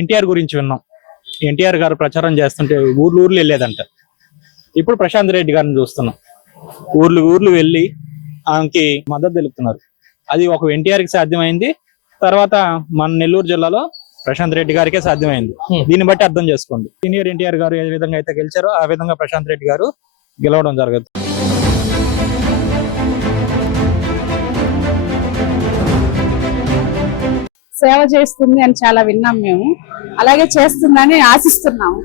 ఎన్టీఆర్ గురించి విన్నాం. ఎన్టీఆర్ గారు ప్రచారం చేస్తుంటే ఊర్లు ఊర్లు వెళ్ళేదంట. ఇప్పుడు ప్రశాంత్ రెడ్డి గారిని చూస్తున్నాం. ఊర్లు ఊర్లు వెళ్ళి ఆమెకి మద్దతు తెలుపుతున్నారు. అది ఒక ఎన్టీఆర్కి సాధ్యమైంది. తర్వాత మన నెల్లూరు జిల్లాలో ప్రశాంత్ రెడ్డి గారికే సాధ్యమైంది. దీన్ని బట్టి అర్థం చేసుకోండి. సీనియర్ ఎన్టీఆర్ గారు ఏ విధంగా అయితే గెలిచారో ఆ విధంగా ప్రశాంత్ రెడ్డి గారు గెలవడం జరగదు సేవ చేస్తుంది అని చాలా విన్నాం మేము. అలాగే చేస్తుందని ఆశిస్తున్నాము.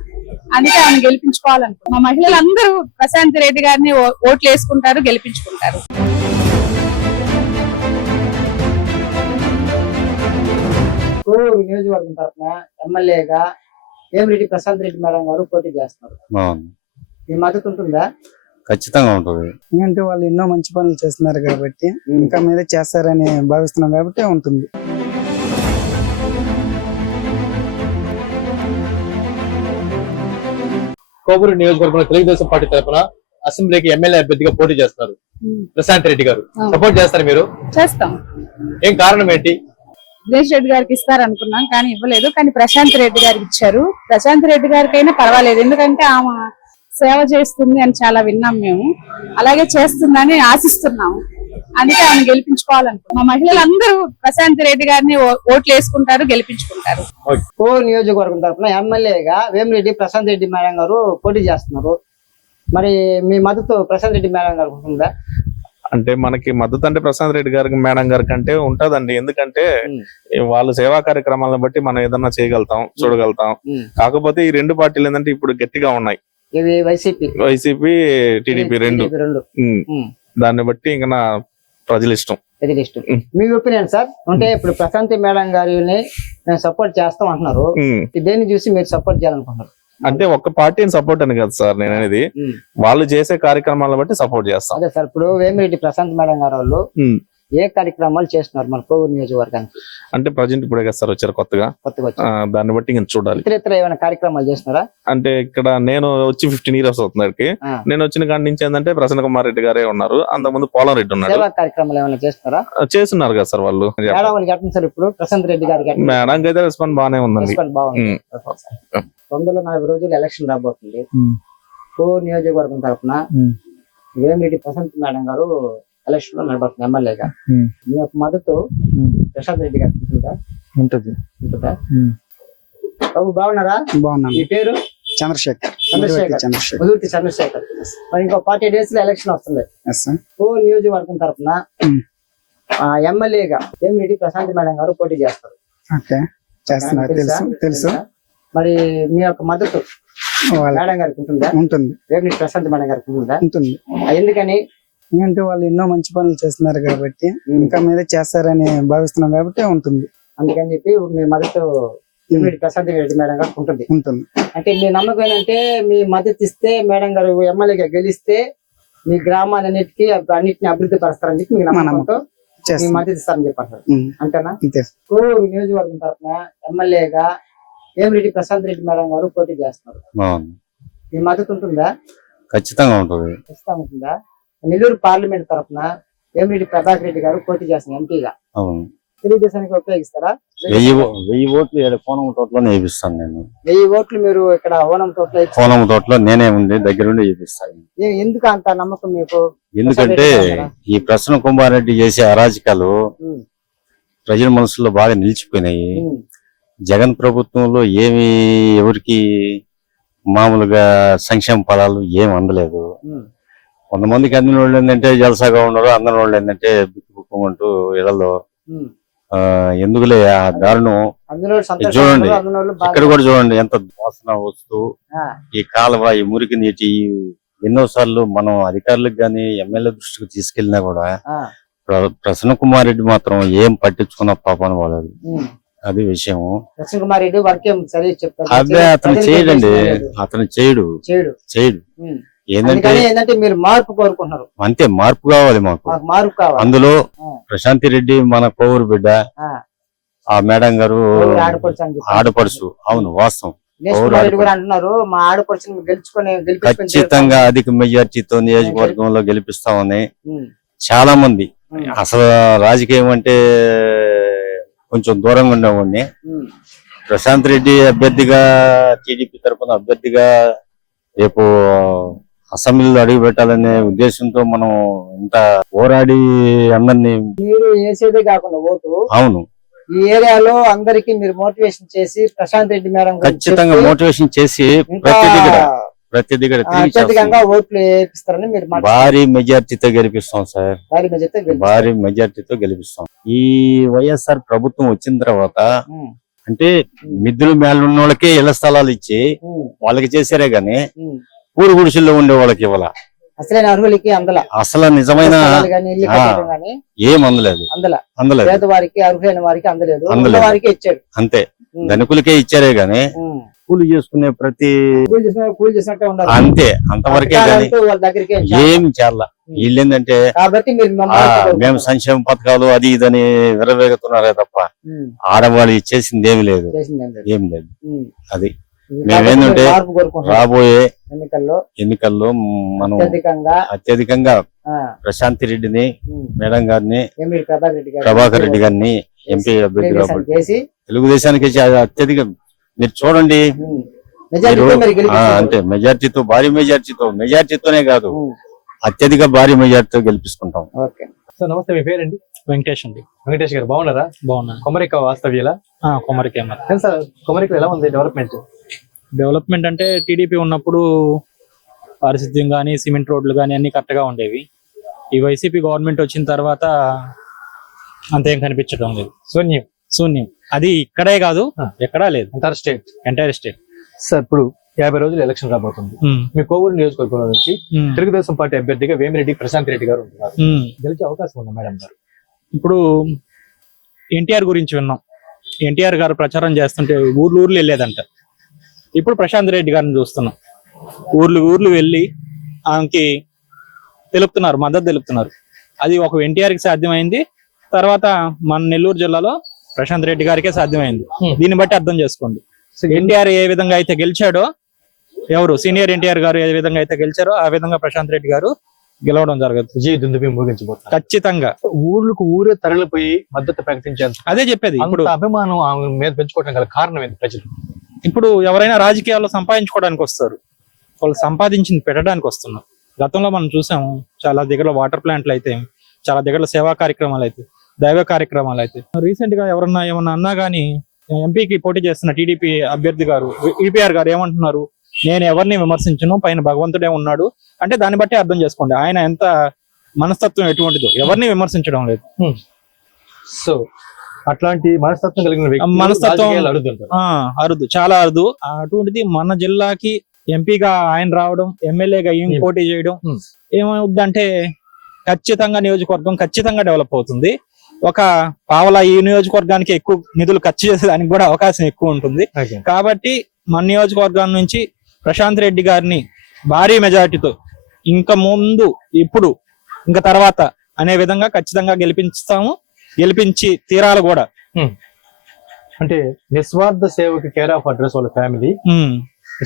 అందుకే ఆమె గెలిపించుకోవాలనుకో మా మహిళలందరూ ప్రశాంత్ రెడ్డి గారిని ఓ- ఓట్లు వేసుకుంటారు గెలిపించుకుంటారు. కోవూరు నియోజకవర్గం తరఫున ఎమ్మెల్యేగా వేమిరెడ్డి ప్రశాంత్ రెడ్డి మేడం గారు పోటీ చేస్తున్నారు. బాగుంది. మీ మద్దతు ఉంటుందా? ఖచ్చితంగా ఉంటుంది. ఎందుకంటే వాళ్ళు ఎన్నో మంచి పనులు చేస్తున్నారు కాబట్టి ఇంకా మీద చేస్తారని భావిస్తున్నాం కాబట్టి ఉంటుంది. కోవూరు నియోజకవర్గంలో తెలుగుదేశం పార్టీ తరఫున అసెంబ్లీకి ఎమ్మెల్యే అభ్యర్థిగా పోటీ చేస్తారు ప్రశాంత్ రెడ్డి గారు. సపోర్ట్ చేస్తారు మీరు? చేస్తాం. ఏం కారణం ఏంటి? దినేష్ రెడ్డి గారికి ఇస్తారనుకున్నాం కానీ ఇవ్వలేదు. కానీ ప్రశాంత్ రెడ్డి గారికి ఇచ్చారు. ప్రశాంత్ రెడ్డి గారికి అయినా పర్వాలేదు. ఎందుకంటే ఆమె సేవ చేస్తుంది అని చాలా విన్నాం మేము. అలాగే చేస్తుందని ఆశిస్తున్నాము. అందుకే ఆమె గెలిపించుకోవాలనుకో మా మహిళలందరూ ప్రశాంత్ రెడ్డి గారిని ఓట్లు వేసుకుంటారు గెలిపించుకుంటారు. కోవూరు నియోజకవర్గం తరఫున ఎమ్మెల్యేగా వేమిరెడ్డి ప్రశాంత్ రెడ్డి మేడం గారు పోటీ చేస్తున్నారు. మరి మీ మద్దతు ప్రశాంత్ రెడ్డి మేడం గారికి ఉంటుందా? అంటే మనకి మద్దతు అంటే ప్రశాంత్ రెడ్డి గారికి మేడం గారి కంటే ఉంటదండి. ఎందుకంటే వాళ్ళ సేవా కార్యక్రమాలను బట్టి మనం ఏదన్నా చేయగలుగుతాం చూడగలుగుతాం. కాకపోతే ఈ రెండు పార్టీలు ఏంటంటే ఇప్పుడు గట్టిగా ఉన్నాయి. ఇవి వైసీపీ. వైసీపీ టీడీపీ రెండు. దాన్ని బట్టి ఇంకా నా ప్రజల ఇష్టం లిస్ట్ ఉమ్. మీ ఒపీనియన్ సార్ అంటే ఇప్పుడు ప్రశాంత్ మేడం గారిని మేము సపోర్ట్ చేస్తాం అంటున్నారు. దేన్ని చూసి మీరు సపోర్ట్ చేయాలనుకుంటున్నారు అంటే ఒక్క పార్టీని సపోర్ట్ అని కాదు సార్ నేను అనేది. వాళ్ళు చేసే కార్యక్రమాలను బట్టి సపోర్ట్ చేస్తాం అదే సార్ ఇప్పుడు వేమిరెడ్డి ప్రశాంత్ మేడం గారు వాళ్ళు. ఏ కార్యక్రమాలు చేస్తున్నారు మన కోవూరు నియోజకవర్గానికి? అంటే ప్రజెంట్ ఇప్పుడే కదా సార్ వచ్చారు కొత్తగా. కొత్తగా దాన్ని బట్టి ఇంకా చూడాలి. ఇతర ఇతర ఏమైనా కార్యక్రమాలు చేస్తున్నారా? అంటే ఇక్కడ నేను వచ్చి ఫిఫ్టీన్ ఇయర్స్ అవుతుంది. ఆ. నేను వచ్చిన కాడి నుంచి ఏంటంటే ప్రసన్న కుమార్ రెడ్డి గారే ఉన్నారు. అంతకుముందు పోలం రెడ్డి ఉన్నాడు. సేవా కార్యక్రమాలు ఏమైనా చేస్తున్నారా? చేస్తున్నారు కదా సార్ వాళ్ళు. మేడం సార్ ఇప్పుడు? ప్రశాంత్ రెడ్డి గారికి ఎట్లా? మేడం అయితే రెస్పాన్స్ బానే ఉందండి. వందల నలభై రోజులు ఎలక్షన్ రాబోతుంది. కోవూరు నియోజకవర్గం తరఫున. వేమిరెడ్డి ప్రశాంత్ మేడం గారు ఎలక్షన్లో నిలబడుతుంది ఎమ్మెల్యేగా. మీ యొక్క మద్దతు ప్రశాంత్ రెడ్డి గారికి ఉంటుందా? ఉంటుంది. ఉంటుందా. బాబు బాగున్నారా? బాగున్నాను. మీ పేరు? చంద్రశేఖర్. చంద్రశేఖర్. చంద్రశేఖర్. ముదుర్తి చంద్రశేఖర్. మరి ఇంకో ఫార్టీ డేస్లో ఎలక్షన్ వస్తుంది. కో నియోజకవర్గం తరఫున. ఎమ్మెల్యేగా వేమిరెడ్డి ప్రశాంత్ మేడం గారు పోటీ చేస్తారు. ఓకే. చేస్తున్నారు. తెలుసా? తెలుసు? మరి మీ యొక్క మద్దతు మేడం గారికి ఉంటుందా? ఉంటుంది. వేమిరెడ్డి ప్రశాంత్ మేడం గారికి ఉంటుందా? ఉంటుంది. ఎందుకని? ఎందుకంటే వాళ్ళు ఎన్నో మంచి పనులు చేస్తున్నారు కాబట్టి ఇంకా మీద చేస్తారని భావిస్తున్నాం కాబట్టి ఉంటుంది. అందుకని చెప్పి మీ మద్దతు ప్రశాంత్ రెడ్డి మేడం గారికి ఉంటుంది. ఉంటుంది. అంటే మీ నమ్మకం ఏంటంటే మీ మద్దతు ఇస్తే మేడం గారు ఎమ్మెల్యేగా గెలిస్తే మీ గ్రామాలన్నిటికీ అన్నిటిని అభివృద్ధి పరుస్తారని చెప్పి మీ నమ్మకంతో మీ చేస్తాం. మద్దతు ఇస్తారని చెప్పారు. అంతేనా? అంతే. కోవూరు నియోజకవర్గం తరఫున ఎమ్మెల్యేగా వేమిరెడ్డి ప్రశాంత్ రెడ్డి మేడం గారు పోటీ చేస్తున్నారు. మీ మద్దతు ఉంటుందా? ఖచ్చితంగా ఉంటుంది. ఖచ్చితంగా ఉంటుందా? నెల్లూరు పార్లమెంట్ తరఫున వేమిరెడ్డి ప్రభాకర్ రెడ్డి గారు పోటీ చేస్తున్నారు ఎంపీగా. అవును. తెలుగుదేశానికి ఉపయోగిస్తారా? వెయ్యి వెయ్యి ఓట్లు ఈడ కోనం తోటలో వేపిస్తాను నేను. వెయ్యి ఓట్లు మీరు ఇక్కడ ఓనం తోటలో కోనం తోటలో నేనే ఉండి దగ్గరుండి వేపిస్తాను. ఏ- ఎందుకు అంత నమ్మకం మీకు? ఎందుకంటే ఈ ప్రసన్న కుమార్ రెడ్డి చేసే అరాజకాలు ప్రజల మనసులో బాగా నిలిచిపోయినాయి. జగన్ ప్రభుత్వంలో ఏమి ఎవరికి మామూలుగా సంక్షేమ ఫలాలు ఏమి అందలేదు. కొంతమందికి అందిన వాళ్ళు ఏంటంటే జలసాగా ఉన్నారు అందని వాళ్ళు ఏంటంటే బిక్కుమంటూ ఇళ్ళలో ఎందుకులే ఆ దారుణం. చూడండి. ఇక్కడ కూడా చూడండి ఎంత వాసన వస్తూ ఈ కాలువ ఈ మురికి నీటి ఎన్నో సార్లు మనం అధికారులకు గాని ఎమ్మెల్యే దృష్టికి తీసుకెళ్ళినా కూడా ప్రసన్న కుమార్ రెడ్డి మాత్రం ఏం పట్టించుకున్న పాపని వాళ్ళది. అది విషయం అదే అతను చేయడండి. అతను చేయడు. చేయడు. ఏంటంటే మీరు మార్పు కోరుకుంటున్నారు. అంతే మార్పు కావాలి మాకు. మార్పు కావాలి. అందులో. ప్రశాంతి రెడ్డి మన కోవూరు బిడ్డ ఆ, మేడం గారు ఆడపడుచు అవును వాస్తవం? అంటున్నారు మా ఆడపడుచుని గెలుచుకొని ఖచ్చితంగా అధిక మెజార్టీతో నియోజకవర్గంలో గెలిపిస్తామని చాలా మంది. అసలు రాజకీయం అంటే కొంచెం దూరంగా ఉండేవాడిని. ప్రశాంత్ రెడ్డి అభ్యర్థిగా టీడీపీ తరఫున అభ్యర్థిగా రేపు అసెంబ్లీలో అడుగు పెట్టాలనే ఉద్దేశంతో మనం ఇంత పోరాడి అందరినీ మీరు వేసేదే కాకుండా ఓటు. అవును. ఈ ఏరియాలో అందరికి మీరు మోటివేషన్ చేసి ప్రశాంత్ రెడ్డి మేడం ఖచ్చితంగా మోటివేషన్ చేసి ప్రతి దగ్గర ప్రతి అత్యధికంగా. ఓట్లు వేపిస్తారని మీరు భారీ మెజార్టీతో గెలిపిస్తాం సార్. భారీ మెజార్టీతో గెలుస్తారు. భారీ మెజార్టీతో గెలిపిస్తాం. ఈ వైఎస్ఆర్ ప్రభుత్వం వచ్చిన తర్వాత ఉమ్, అంటే మిద్దుల ఉన్న వాళ్ళకే ఇళ్ళ స్థలాలు ఇచ్చి ఉమ్, వాళ్ళకి చేశారే గాని ఉమ్. ఊరు గుడిసెల్లో ఉండే వాళ్ళకి ఇవ్వాల? అసలైన అర్హులకి అందల. అసలు నిజమైన ఏం అందలేదు. అందల. అందలేదు. అర్హులైన వారికి అందలేదు. ఇచ్చాడు. అంతే. ధనికులకే ఇచ్చారే గాని. కూలి చేసుకునే ప్రతి చేసినట్టే అంతే. అంతవరకే దగ్గరికి ఏం చేరలేదు. ఏం చేయాల? వీళ్ళు ఏంటంటే కాబట్టి మీరు ఆ, మమ్మల్ని మేము. సంక్షేమ పథకాలు అది ఇదని విరవేగుతున్నారే తప్ప ఆడవాళ్ళు ఇచ్చేసింది ఏమి లేదు. ఏం లేదు. అది. కోరుకుంటున్నారు. రాబోయే ఎన్నికల్లో ఎన్నికల్లో మనం అత్యధికంగా ప్రశాంతి రెడ్డిని మేడం గారిని ప్రభాకర్ రెడ్డి గారు ప్రభాకర్ రెడ్డి గారిని ఎంపీ అభ్యర్థి కాబట్టి చేసి తెలుగుదేశానికి అత్యధిక. మీరు చూడండి. ఉమ్, మెజారిటీతో. అంతే. భారీ మెజార్టీతో మెజార్టీతోనే కాదు అత్యధిక భారీ మెజార్టీతో గెలిపిస్తుంటాం ఓకే. సార్ నమస్తే. మీ పేరండి వెంకటేష్ అండి. వెంకటేష్ గారు బాగున్నారా? బాగున్నాను. కొమరిక వాస్తవ్యాల? ఆ, కొమరికే సార్ కొమరికలో ఎలా ఉంది డెవలప్మెంట్ డెవలప్మెంట్ అంటే టీడీపీ ఉన్నప్పుడు పారిశుద్ధ్యం కానీ సిమెంట్ రోడ్లు కానీ అన్ని కరెక్ట్గా ఉండేవి. ఈ వైసీపీ గవర్నమెంట్ వచ్చిన తర్వాత అంతేం కనిపించడం లేదు. శూన్యం. శూన్యం. అది ఇక్కడే కాదు. ఎక్కడా లేదు. అంటారు స్టేట్ ఎంటైర్ స్టేట్ సార్ ఇప్పుడు యాభై రోజులు ఎలక్షన్ రాబోతుంది. మీ కోవూరు నియోజకవర్గం నుంచి తెలుగుదేశం పార్టీ అభ్యర్థిగా వేమిరెడ్డి ప్రశాంత్ రెడ్డి గారు ఉంటున్నారు. గెలిచే అవకాశం ఉందా మేడం గారు? ఇప్పుడు ఎన్టీఆర్ గురించి విన్నాం. ఎన్టీఆర్ గారు ప్రచారం చేస్తుంటే ఊర్లు ఊర్లు వెళ్ళేదంట. ఇప్పుడు ప్రశాంత్ రెడ్డి గారిని చూస్తున్నాం. ఊర్లు ఊర్లు వెళ్ళి ఆమెకి తెలుపుతున్నారు మద్దతు తెలుపుతున్నారు. అది ఒక ఎన్టీఆర్కి సాధ్యమైంది. తర్వాత మన నెల్లూరు జిల్లాలో ప్రశాంత్ రెడ్డి గారికే సాధ్యమైంది. దీన్ని బట్టి అర్థం చేసుకోండి. ఎన్టీఆర్ ఏ విధంగా అయితే గెలిచాడో ఎవరు? సీనియర్ ఎన్టీఆర్ గారు ఏ విధంగా అయితే గెలిచారో ఆ విధంగా ప్రశాంత్ రెడ్డి గారు గెలవడం జరగదు. దుందుబి ముగించబోతున్నారు ఖచ్చితంగా. ఊర్లకు ఊరే తరలిపోయి మద్దతు ప్రకటించేంత అదే చెప్పేది. ఇప్పుడు అభిమానం ఆమె మీద పెంచుకోవడం గల కారణం ఏంటి ప్రజలు? ఇప్పుడు ఎవరైనా రాజకీయాల్లో సంపాదించుకోవడానికి వస్తారు. వాళ్ళు సంపాదించింది పెట్టడానికి వస్తున్నారు. గతంలో మనం చూసాము చాలా దగ్గర వాటర్ ప్లాంట్లు అయితే చాలా దగ్గర సేవా కార్యక్రమాలు అయితే దైవ కార్యక్రమాలు అయితే. రీసెంట్గా ఎవరన్నా ఏమన్నా అన్నా కానీ ఎంపీకి పోటీ చేస్తున్న టీడీపీ అభ్యర్థి గారు ఈపీఆర్ గారు ఏమంటున్నారు నేను ఎవరిని విమర్శించను పైన భగవంతుడే ఉన్నాడు. అంటే దాన్ని బట్టి అర్థం చేసుకోండి. ఆయన ఎంత మనస్తత్వం ఎటువంటిదో ఎవరిని విమర్శించడం లేదు. Hmm. సో అట్లాంటి మనస్తత్వం కలిగిన వ్యక్తి మనస్తత్వం- అరుదు చాలా అరుదు అటువంటిది మన జిల్లాకి ఎంపీగా ఆయన రావడం ఎమ్మెల్యేగా Hmm. పోటీ చేయడం. ఏమవుద్దంటే ఖచ్చితంగా నియోజకవర్గం ఖచ్చితంగా డెవలప్ అవుతుంది ఒక పావలా ఈ నియోజకవర్గానికి ఎక్కువ నిధులు ఖర్చు చేసేదానికి కూడా అవకాశం ఎక్కువ ఉంటుంది. కాబట్టి మన నియోజకవర్గం నుంచి ప్రశాంత్ రెడ్డి గారిని భారీ మెజారిటీతో ఇంకా ముందు ఇప్పుడు ఇంకా తర్వాత అనే విధంగా ఖచ్చితంగా గెలిపిస్తాము గెలిపించి తీరాలు కూడా. అంటే నిస్వార్థ సేవకి కేర్ ఆఫ్ అడ్రస్ వాళ్ళ ఫ్యామిలీ.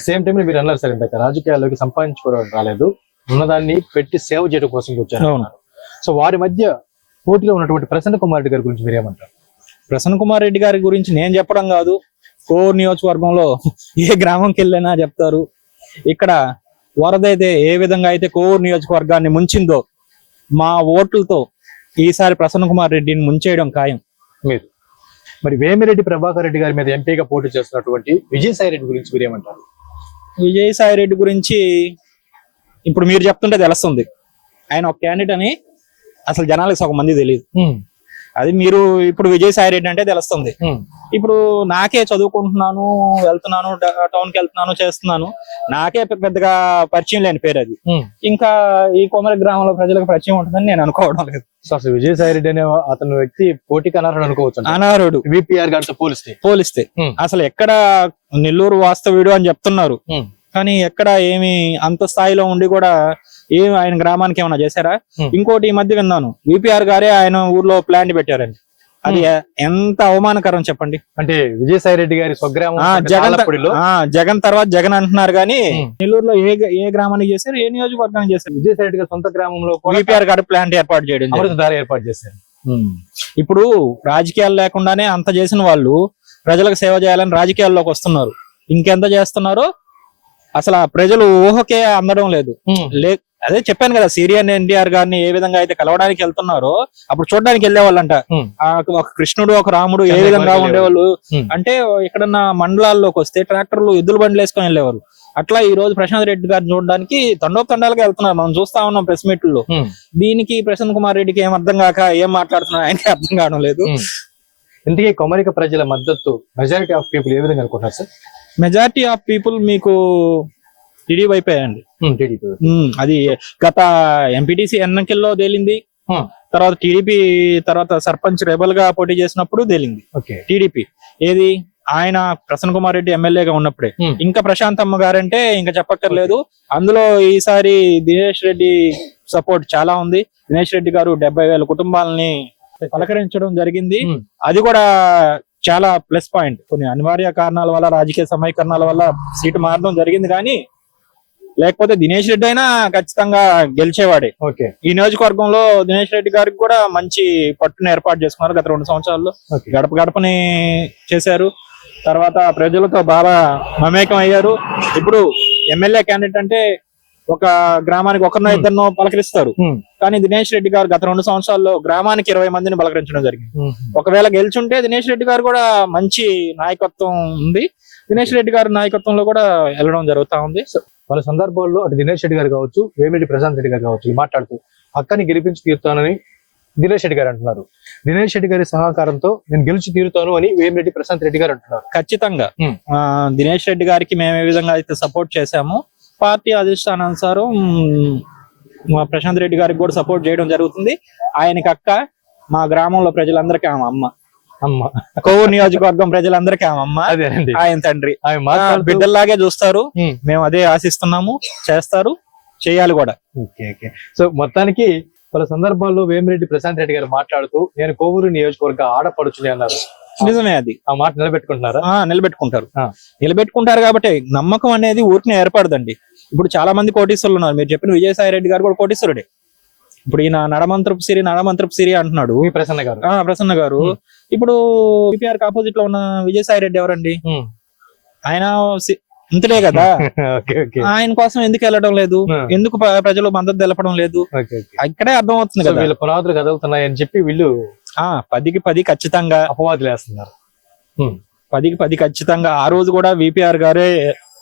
సేమ్ టైం మీరు అన్నారు సార్ ఇందాక రాజకీయాల్లోకి సంపాదించుకోవడం రాలేదు. ఉన్నదాన్ని పెట్టి సేవ చేయడం కోసం వచ్చారు. సో వారి మధ్య పోటీలో ఉన్నటువంటి ప్రసన్న కుమార్ రెడ్డి గారి గురించి మీరు ఏమంటారు? ప్రసన్న కుమార్ రెడ్డి గారి గురించి నేను చెప్పడం కాదు. కోర్ నియోజకవర్గంలో ఏ గ్రామంకి వెళ్ళినా చెప్తారు. ఇక్కడ వరద అయితే ఏ విధంగా అయితే కోర్ నియోజకవర్గాన్ని ముంచిందో మా ఓట్లతో ఈసారి ప్రసన్న కుమార్ రెడ్డిని ముంచేయడం ఖాయం. మీరు. మరి వేమిరెడ్డి ప్రభాకర్ రెడ్డి గారి మీద ఎంపీగా పోటీ చేస్తున్నటువంటి విజయసాయి రెడ్డి గురించి మీరు ఏమంటారు? విజయసాయి రెడ్డి గురించి ఇప్పుడు మీరు చెప్తుంటే తెలుస్తుంది. ఆయన ఒక క్యాండిడేట్ అని అసలు జనాలకు సగం మంది తెలియదు. అది మీరు ఇప్పుడు విజయసాయి రెడ్డి అంటే తెలుస్తుంది. ఇప్పుడు నాకే చదువుకుంటున్నాను వెళ్తున్నాను టౌన్కి వెళ్తున్నాను చేస్తున్నాను. నాకే పెద్దగా పరిచయం లేని పేరు అది. ఇంకా ఈ కొమరి గ్రామంలో ప్రజలకు పరిచయం ఉంటుందని నేను అనుకోవడం లేదు. అసలు విజయసాయి రెడ్డి అనే అతను వ్యక్తి పోటీకి అనర్హుడు అనుకోవచ్చు అనారుడు. విపిఆర్ గారితో పోలిస్తే. పోలిస్తే. అసలు ఎక్కడ నెల్లూరు వాస్తవుడు అని చెప్తున్నారు. కానీ ఎక్కడ ఏమి అంత స్థాయిలో ఉండి కూడా ఏమి ఆయన గ్రామానికి ఏమైనా చేశారా. ఇంకోటి ఈ మధ్య విన్నాను. విపిఆర్ గారే ఆయన ఊర్లో ప్లాంట్ పెట్టారని అది ఎంత అవమానకరం చెప్పండి. అంటే విజయసాయి రెడ్డి గారి స్వగ్రామం జగన్ జగన్ తర్వాత జగన్ అంటున్నారు కానీ. నెల్లూరులో ఏ ఏ గ్రామానికి చేశారు? ఏ నియోజకవర్గానికి చేశారు? విజయసాయి రెడ్డి గారి సొంత గ్రామంలో విపిఆర్ గారు ప్లాంట్ ఏర్పాటు చేయడం ఏర్పాటు చేశారు. ఇప్పుడు రాజకీయాలు లేకుండానే అంత చేసిన వాళ్ళు ప్రజలకు సేవ చేయాలని రాజకీయాల్లోకి వస్తున్నారు. ఇంకెంత చేస్తున్నారో అసలు ఆ ప్రజలు ఊహకే అందడం లేదు. లే అదే చెప్పాను కదా సీరియన్ ఎన్టీఆర్ గారిని ఏ విధంగా అయితే కలవడానికి వెళ్తున్నారో అప్పుడు చూడడానికి వెళ్ళేవాళ్ళంట. ఒక కృష్ణుడు ఒక రాముడు ఏ విధంగా. ఉండేవాళ్ళు. అంటే ఎక్కడన్నా మండలాల్లోకి వస్తే ట్రాక్టర్లు ఎద్దుల బండ్లు వేసుకొని వెళ్ళేవారు అట్లా ఈ రోజు ప్రశాంత్ రెడ్డి గారిని చూడడానికి తండోపతండాలుగా వెళ్తున్నారు. మనం చూస్తా ఉన్నాం ప్రెస్ మీట్లో. దీనికి ప్రసన్న కుమార్ రెడ్డికి ఏం అర్థం కాక ఏం మాట్లాడుతున్నారు ఆయనకి అర్థం కావడం లేదు. ఇందుకే కొమరిక ప్రజల మద్దతు మెజారిటీ ఆఫ్ పీపుల్ ఏ విధంగా అనుకుంటున్నారు సార్ మెజారిటీ ఆఫ్ పీపుల్ మీకు టీడీ అయిపోయాయండి టీడీపీ ఉమ్, అది గత ఎంపీటీసీ ఎన్నికల్లో తేలింది. Hmm. తర్వాత టీడీపీ తర్వాత సర్పంచ్ రెబల్గా పోటీ చేసినప్పుడు తేలింది. టీడీపీ ఏది? ఆయన ప్రసన్న కుమార్ రెడ్డి ఎమ్మెల్యేగా ఉన్నప్పుడే. Hmm. ఇంకా ప్రశాంత్ అమ్మ గారంటే ఇంకా చెప్పక్కర్లేదు. అందులో ఈసారి దినేష్ రెడ్డి సపోర్ట్ చాలా ఉంది. దినేష్ రెడ్డి గారు డెబ్బై వేల కుటుంబాలని పలకరించడం జరిగింది. Hmm. అది కూడా చాలా ప్లస్ పాయింట్. కొన్ని అనివార్య కారణాల వల్ల రాజకీయ సమీకరణాల వల్ల సీటు మారడం జరిగింది కానీ లేకపోతే దినేష్ రెడ్డి అయినా ఖచ్చితంగా గెలిచేవాడే. ఓకే. ఈ నియోజకవర్గంలో దినేష్ రెడ్డి గారికి కూడా మంచి పట్టును ఏర్పాటు చేసుకున్నారు గత రెండు సంవత్సరాల్లో. గడప గడపని చేశారు. తర్వాత ప్రజలతో బాగా మమేకం అయ్యారు ఇప్పుడు ఎమ్మెల్యే క్యాండిడేట్ అంటే ఒక గ్రామానికి ఒకరినో Hmm. ఇద్దరినో పలకరిస్తారు. Hmm. కానీ దినేష్ రెడ్డి గారు గత రెండు సంవత్సరాల్లో గ్రామానికి ఇరవై మందిని పలకరించడం జరిగింది. ఒకవేళ గెలిచుంటే దినేష్ రెడ్డి గారు కూడా మంచి నాయకత్వం ఉంది. దినేష్ రెడ్డి గారి నాయకత్వంలో కూడా వెళ్ళడం జరుగుతా ఉంది. పలు సందర్భాల్లో అటు దినేష్ రెడ్డి గారు కావచ్చు వేమిరెడ్డి ప్రశాంత్ రెడ్డి గారు కావచ్చు మాట్లాడుతూ అక్కని గెలిపించి తీరుతానని దినేష్ రెడ్డి గారు అంటున్నారు. దినేష్ రెడ్డి గారి సహకారంతో నేను గెలిచి తీరుతాను అని వేమిరెడ్డి ప్రశాంత్ రెడ్డి గారు అంటున్నారు. ఖచ్చితంగా. Hmm. ఆ, దినేష్ రెడ్డి గారికి మేము ఏ విధంగా అయితే సపోర్ట్ చేశామో పార్టీ అధిష్టానానుసారం మ్, ప్రశాంత్ రెడ్డి గారికి కూడా సపోర్ట్ చేయడం జరుగుతుంది. ఆయనకి అక్క మా గ్రామంలో ప్రజలందరికీ ఆమె అమ్మ. అమ్మ. కోవూరు నియోజకవర్గం ప్రజలందరికీ ఆమె అమ్మ. ఆయన తండ్రి. బిడ్డల్లాగే చూస్తారు. మేము అదే ఆశిస్తున్నాము చేస్తారు చేయాలి కూడా. Okay okay. సో మొత్తానికి పలు సందర్భాల్లో వేమిరెడ్డి ప్రశాంత్ రెడ్డి గారు మాట్లాడుతూ నేను కోవూరు నియోజకవర్గ ఆడపడుచుని అన్నారు. నిజమే అది. ఆ మాట నిలబెట్టుకుంటున్నారా? ఆ నిలబెట్టుకుంటారు. నిలబెట్టుకుంటారు కాబట్టి నమ్మకం అనేది ఊరికే ఏర్పడదండి. ఇప్పుడు చాలా మంది కోటీశ్వరులు ఉన్నారు. మీరు చెప్పిన విజయసాయి రెడ్డి గారు కూడా కోటీశ్వరుడే. ఇప్పుడు ఈయన నడమంత్రపు సిరి నడమంత్రపు సిరి అంటున్నాడు. ప్రసన్న గారు. ప్రసన్న గారు. ఇప్పుడు పిపిఆర్ ఆపోజిట్లో ఉన్న విజయసాయి రెడ్డి ఎవరండి. ఆయన ఇంతలే కదా? ఆయన కోసం ఎందుకు వెళ్ళడం లేదు. ఎందుకు ప్ర- ప్రజలు మద్దతు తెలపడం లేదు? ఇక్కడే అర్థం అవుతుంది కదా. వీళ్ళ పునాదులు కదులుతున్నాయి అని చెప్పి వీళ్ళు ఆ పదికి పది ఖచ్చితంగా. అపవాదులు వేస్తున్నారు. పదికి పది ఖచ్చితంగా. ఆ రోజు కూడా విపిఆర్ గారే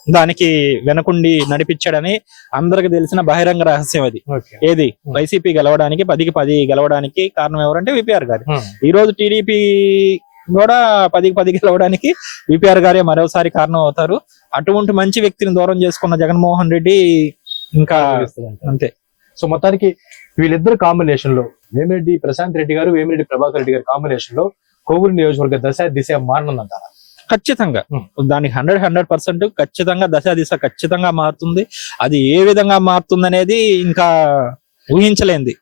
దానికి వెనకుండి నడిపించాడని అందరికి తెలిసిన బహిరంగ రహస్యం అది. ఏది? వైసీపీ గెలవడానికి పదికి పది గెలవడానికి కారణం ఎవరంటే విపిఆర్ గారు. ఈ రోజు టీడీపీ కూడా పదికి పది గెలవడానికి విపిఆర్ గారే మరోసారి కారణం అవుతారు. అటువంటి మంచి వ్యక్తిని దూరం చేసుకున్న జగన్మోహన్ రెడ్డి ఇంకా అంతే. సో మొత్తానికి వీళ్ళిద్దరు కాంబినేషన్లో వేమిరెడ్డి ప్రశాంత్ రెడ్డి గారు వేమిరెడ్డి ప్రభాకర్ రెడ్డి గారి కాంబినేషన్లో కోవూరు నియోజకవర్గ దశ దిశ మారనుందంటారా? ఖచ్చితంగా. దానికి హండ్రెడ్ హండ్రెడ్ పర్సెంట్ ఖచ్చితంగా దశ దిశ ఖచ్చితంగా మారుతుంది. అది ఏ విధంగా మారుతుంది అనేది ఇంకా ఊహించలేంది.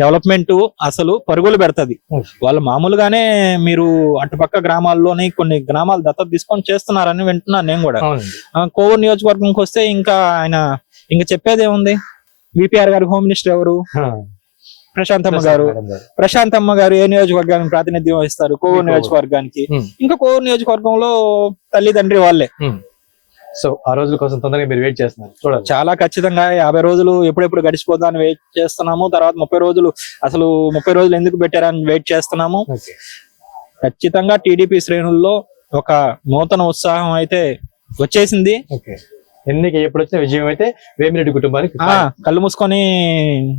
డెవలప్మెంట్ అసలు పరుగులు పెడతది. వాళ్ళు మామూలుగానే మీరు అటుపక్క గ్రామాల్లోని కొన్ని గ్రామాలు దత్తత తీసుకొని చేస్తున్నారని వింటున్నాను నేను కూడా. కోవూరు నియోజకవర్గంకి వస్తే ఇంకా ఆయన ఇంకా చెప్పేది ఏముంది? విపిఆర్ గారు హోమ్ మినిస్టర్ ఎవరు? ప్రశాంతమ్మ గారు. ప్రశాంతమ్మ గారు ఏ నియోజకవర్గానికి ప్రాతినిధ్యం వహిస్తారు? కోవూరు కోవూరు. నియోజకవర్గానికి. ఇంకా కోవూరు నియోజకవర్గంలో తల్లిదండ్రి వాళ్ళే. సో ఆ రోజుల కోసం తొందరగా మీరు వెయిట్ చేస్తున్నారు. చూడాలి. చాలా ఖచ్చితంగా యాభై రోజులు ఎప్పుడెప్పుడు గడిచిపోతామని వెయిట్ చేస్తున్నాము. తర్వాత ముప్పై రోజులు అసలు ముప్పై రోజులు ఎందుకు పెట్టారని వెయిట్ చేస్తున్నాము. ఖచ్చితంగా టీడీపీ శ్రేణుల్లో ఒక నూతన ఉత్సాహం అయితే వచ్చేసింది. ఓకే. ఎన్నిక ఎప్పుడు వచ్చిన విజయం అయితే వేమిరెడ్డి కుటుంబానికి కళ్ళు మూసుకొని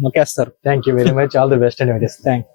నొక్కేస్తారు. Thank you very much all the best అండి థ్యాంక్